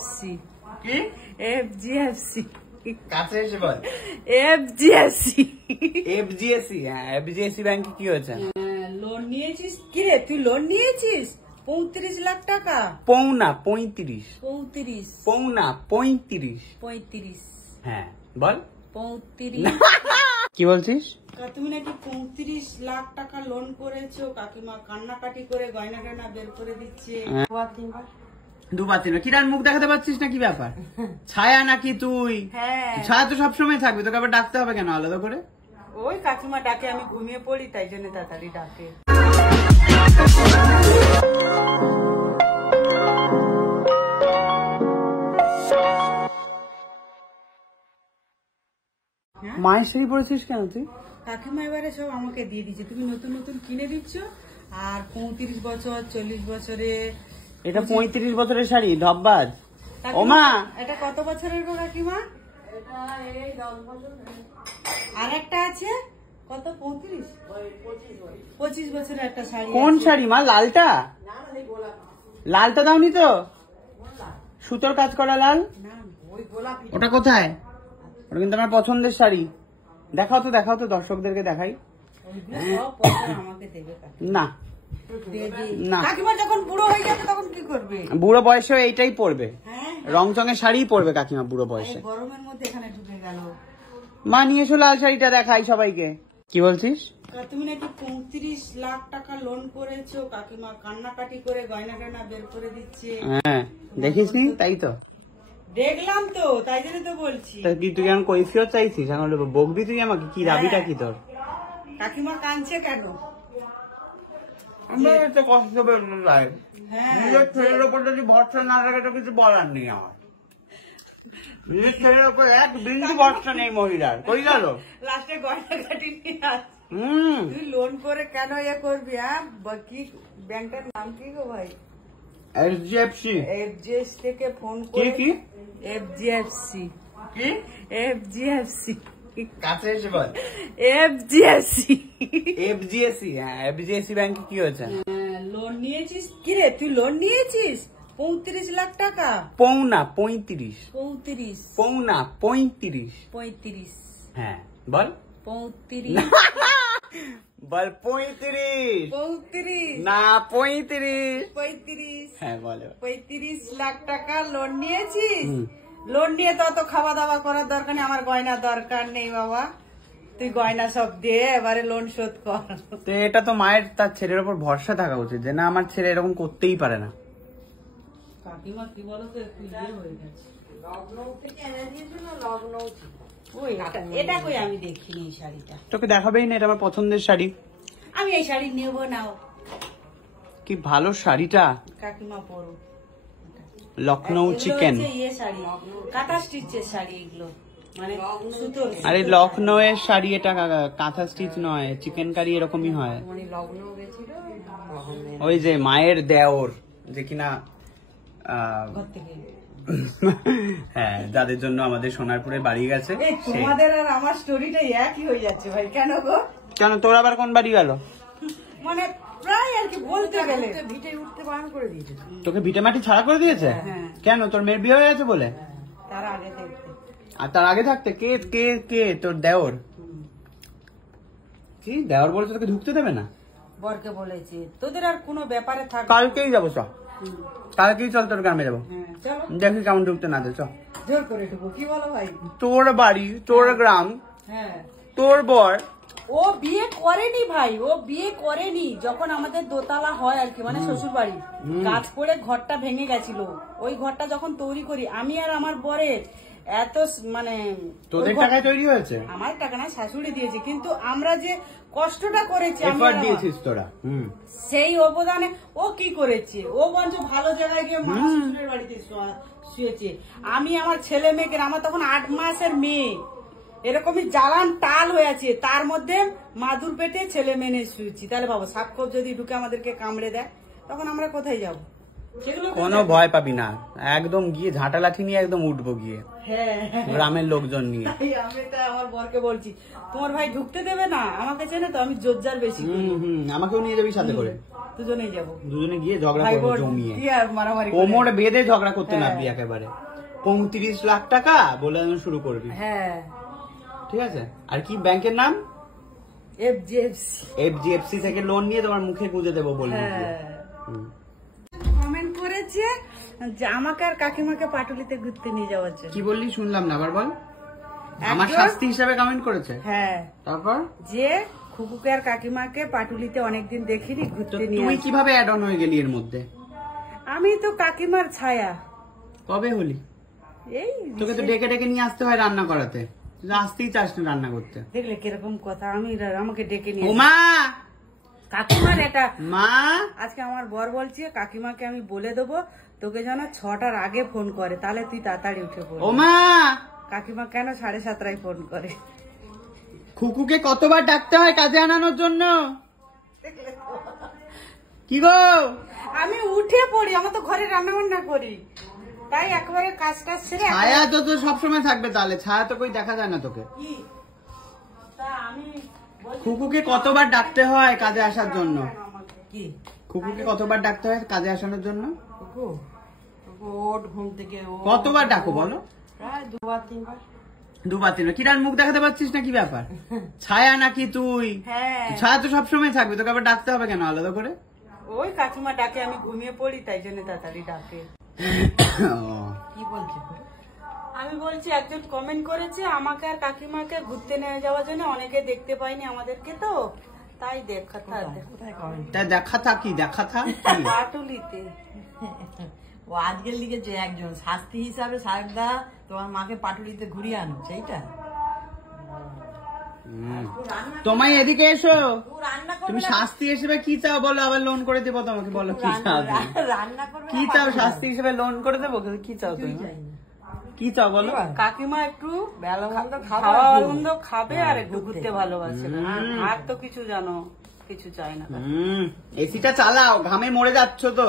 FGFC কি FGFC কাছে এসে বল FGFC FGSC হ্যাঁ FGSC ব্যাংকে কি হয়েছে লোন নিয়েছিস কি রে তুই লোন নিয়েছিস 35 লাখ টাকা পৌনা 35 পৌনা 35 হ্যাঁ বল 35 কি বলছিস তুমি নাকি 35 লাখ টাকা লোন করেছো কাকিমা কান্নাকাটি করে গয়না টয়না বের করে দিচ্ছে দুবার তিনবার কি মুখ দেখাতে পারছিস না কি ব্যাপার ছায়া নাকি তুই হ্যাঁ ছায়া তো সবসময় থাকবে তোকে আবার ডাকতে হবে কেন আলাদা করে ওই কাকিমা ডাকে আমি ঘুমিয়ে পড়ি তাই জন্য তাড়াতাড়ি ডাকে মায়ের শাড়ি পরেছিস কেন তুই কাকিমা এবারে সব আমাকে দিয়ে দিচ্ছে তুমি নতুন নতুন কিনে দিচ্ছ আর 35 বছর 40 বছরে এটা 35 বছরের শাড়ি ধব্বাজ ওমা এটা কত বছরের গো কাকিমা এই 10 বছর আর একটা আছে কত 25 বছরের একটা শাড়ি কোন শাড়ি মা লালটা লালটা দাওনি তো সুতোর কাজ করা লাল ওটা কোথায় ওটা কিন্তু আমার পছন্দের শাড়ি দেখাও তো দর্শকদেরকে দেখাই না কাকিমা যখন বুড়ো হয়ে যাবে তখন কি করবে বুড়ো বয়সে এইটাই পরবে রং চঙের শাড়ি পরবে কাকিমা বুড়ো বয়সে গরমের মধ্যে এখানে ঢুকে গেল মা নিয়ে এসো লাল শাড়িটা দেখাই সবাইকে কি বলছিস তুমি নাকি 35 লাখ টাকা লোন করেছো কাকিমা কান্নাকাটি করে গয়না টয়না বের করে দিচ্ছে হ্যাঁ দেখিস নি তাই তো দেখলাম তো তাই জন্য তো বলছি কি তুই এখন কৈফিয়ত চাইছিস এখন বকবি তুই আমাকে কি দাবিটা কি তোর কাকিমা কাঁদছে কেন আমরা তো কষ্ট পেলাম নিজের ছেলের ওপর যদি ভরসা না থাকে তো কিছু বলার নেই আমার নিজের ছেলের ওপর এক বিন্দু ভরসা নেই মহিলার কই গেল লাস্টে গয়না কাটি নিয়ে আস তুই লোন করে কেন ইয়ে করবি হ্যাঁ কি ব্যাংকটার নাম কি গো ভাই FGFC থেকে ফোন করে কি FGFC কি FGFC কাছে এসে বল FGSC হ্যাঁ FGSC ব্যাংকে কি হয়েছে লোন নিয়েছিস কি রে তুই লোন নিয়েছিস 35 লাখ টাকা পৌনা 35 পৌনা 35 হ্যাঁ বল 35 বল 35 না 35 হ্যাঁ বলো 35 লাখ টাকা লোন নিয়েছিস লোন নিয়ে তো অত খাওয়া দাওয়া করার দরকার নেই আমার গয়না দরকার নেই বাবা তুই গয়না সব দে এবারে লোন শোধ কর তো এটা তো মায়ের তার ছেলের উপর ভরসা থাকা উচিত যে না আমার ছেলে এরকম করতেই পারে না কাকিমা কি বলো তো একটু ইয়ে হয়ে গেছে এটা কই আমি দেখিনি এই শাড়িটা তোকে দেখাবেই না এটা আমার পছন্দের শাড়ি আমি এই শাড়ি নেবো না কি ভালো শাড়িটা কাকিমা পরো লখনৌ চিকেন ইয়ে শাড়ি কাঁথা স্টিচের শাড়ি এগুলো মানে সুতোর আরে লখনৌ এর শাড়ি এটা কাঁথা স্টিচ নয় চিকেন কারি এরকমই হয় লখনৌ গেছিল ওই যে মায়ের দেওর যে কিনা ঘর থেকে হ্যাঁ যাদের জন্য আমাদের সোনারপুরে বাড়ি গেছে তোমাদের আর আমার স্টোরিটা একই হয়ে যাচ্ছে ভাই কেন গো কেন তোর আবার কোন বাড়ি গেল মানে প্রায় আর কি বলতে গেলে ভিটে উঠতে বারণ করে দিয়েছে তোকে ভিটে মাটি ছাড়া করে দিয়েছে কেন তোর মেয়ের বিয়ে হয়ে গেছে বলে তার আগে থাকতে আর তার আগে থাকতে কে কে কে তোর দেওর কি দেওর বলেছে তোকে ঢুকতে দেবে না বরকে বলেছে তোদের আর কোনো ব্যাপারে থাক কালকেই যাবো চ কালকেই চল তোর গ্রামে যাবো দেখি কেমন ঢুকতে না দে চ জোর করে ঢুকবো কি বলো ভাই তোর বাড়ি তোর গ্রাম তোর বর ও বিয়ে করেনি ভাই ও বিয়ে করেনি যখন আমাদের দোতলা হয় আর কি মানে শ্বশুর বাড়ি গাছ পড়ে ঘরটা ভেঙে গেছিল ওই ঘরটা যখন তৈরি করি আমি আর আমার বরের এত মানে তোদের টাকায় তৈরি হয়েছে আমার টাকা না শাশুড়ি দিয়েছে কিন্তু আমরা যে কষ্টটা করেছি দিয়েছিস তোরা সেই অবদানে ও কি করেছে ও বরঞ্চ ভালো জায়গায় গিয়ে মা শ্বশুরের বাড়িতে শুয়েছে আমি আমার ছেলে মেয়েকে আমার তখন 8 মাসের মেয়ে এরকমই জ্বালান টাল হয়ে আছে তার মধ্যে মাদুর পেটে ছেলে মেয়ে শুয়েছি তাহলে বাবা সাপকোপ যদি ঢুকে আমাদেরকে কামড়ে দেয় তখন আমরা কোথায় যাব সেগুলো কোনো ভয় পাবি না, একদম গিয়ে ঝাঁটা লাঠি নিয়ে একদম উঠবো গিয়ে হ্যাঁ গ্রামের লোকজন নিয়ে। তাই আমি তো আমার বরকে বলছি তোমার ভাই ঢুকতে দেবে না, আমাকে চেনে তো, আমি জোরজার বেশি করি। আমাকেও নিয়ে যাবি সাথে করে, দুজনেই যাবো, দুজনে গিয়ে ঝগড়া ভাই করবো বোন জমিয়ে, কি আর মারামারি করে। কোমরে বেঁধে ঝগড়া করতে হ্যাঁ। নামবি একেবারে। 35 লাখ টাকা বলে আমি শুরু করবি, হ্যাঁ ঠিক আছে? আর কি ব্যাংকের নাম? FGFC। FGFC থেকে লোন নিয়ে তোমার মুখে গুঁজে দেবো বলবি গিয়ে। হুম। কমেন্ট করেছে যে আমাকে আর কাকিমাকে পাটুলিতে ঘুরতে নিয়ে যাওয়ার জন্য। কি বললি শুনলাম না, আবার বল। আমার একজন- শাস্তি হিসাবে কমেন্ট করেছে, হ্যাঁ তারপর যে খুকুকে আর কাকিমাকে পাটুলিতে অনেকদিন দেখিনি, তো ঘুরতে নিয়ে তুই আসি। কিভাবে অ্যাড অন হয়ে গেলি এর মধ্যে? আমি তো কাকিমার ছায়া। কবে হলি? এই তোকে তো ডেকে ডেকে নিয়ে আসতে হয় রান্না করাতে, তুই তো আসতেই চাস না রান্না করতে। দেখলে কিরকম কথা, আমাকে ডেকে নিয়ে ও মা, কাকিমার এটা মা, আজকে আমার বর বলছে কাকিমাকে আমি বলে দেবো তোকে যেন 6টার আগে ফোন করে, তাহলে তুই তাড়াতাড়ি উঠে পড়। ও মা, কাকিমা কেন 7:30টায় ফোন করে? খুকুকে কতবার ডাকতে হয় কাজে আনানোর জন্য? কি গো, আমি উঠে পড়ি, আমার তো ঘরে রান্না বান্না করি, তাই একেবারে কাজ ছেড়ে ছায়া তো তো সবসময় থাকবে, তাহলে ছায়া তো কই দেখা যায় না তোকে। কি তা আমি বলছি, খুকুকে কতবার ডাকতে হয় কাজে আসার জন্য? কি খুকুকে কতবার ডাকতে হয় কাজে আসানোর জন্য? কুকু ওঠ ঘুম থেকে, কতবার ডাকো বলো? প্রায় 2-3 বার। 2-3 কি, আর মুখ দেখাতে পারছিস না? কি ব্যাপার, ছায়া নাকি তুই? হ্যাঁ ছায়া তো সবসময় থাকবে, তোকে আবার ডাকতে হবে কেন আলাদা করে? ওই কাকিমা ডাকে, আমি ঘুমিয়ে পড়ি, তাই জন্য তাড়াতাড়ি ডাকে। ও, কি বলছি? আমি বলছি একজন কমেন্ট করেছে আমাকে আর কাকিমাকে ঘুরতে নিয়ে যাওয়ার জন্য, অনেকে দেখতে পাইনি আমাদেরকে, তো তাই দেখা তা দেখা থাকি, দেখা থাক কি? পাটুলিতে। ও আজকের লিখেছে একজন শাস্তি হিসাবে সাহেবদা তোমার মাকে পাটুলিতে ঘুরিয়ে আনো, সেইটা। তোমায় এদিকে এসো, ও রান্না করবে তুমি না- শাস্তি হিসেবে কি চাও বলো, আবার লোন করে দেবো তোমাকে, বলো কি চাও তুমি? রান্না করবে কি না চাও পাটুলি? শাস্তি হিসেবে লোন করে দেবো? কি চাও তুমি? কি চাও বলো? কাকিমা একটু বেলা মন্দ খাবে খাওয়া আর ঘুম। আনন্দ খাবে আর একটু ঘুরতে ভালোবাসে, আর তো কিছু জানো কিছু চাই না। এসিটা চালাও, ঘামে মরে যাচ্ছ তো।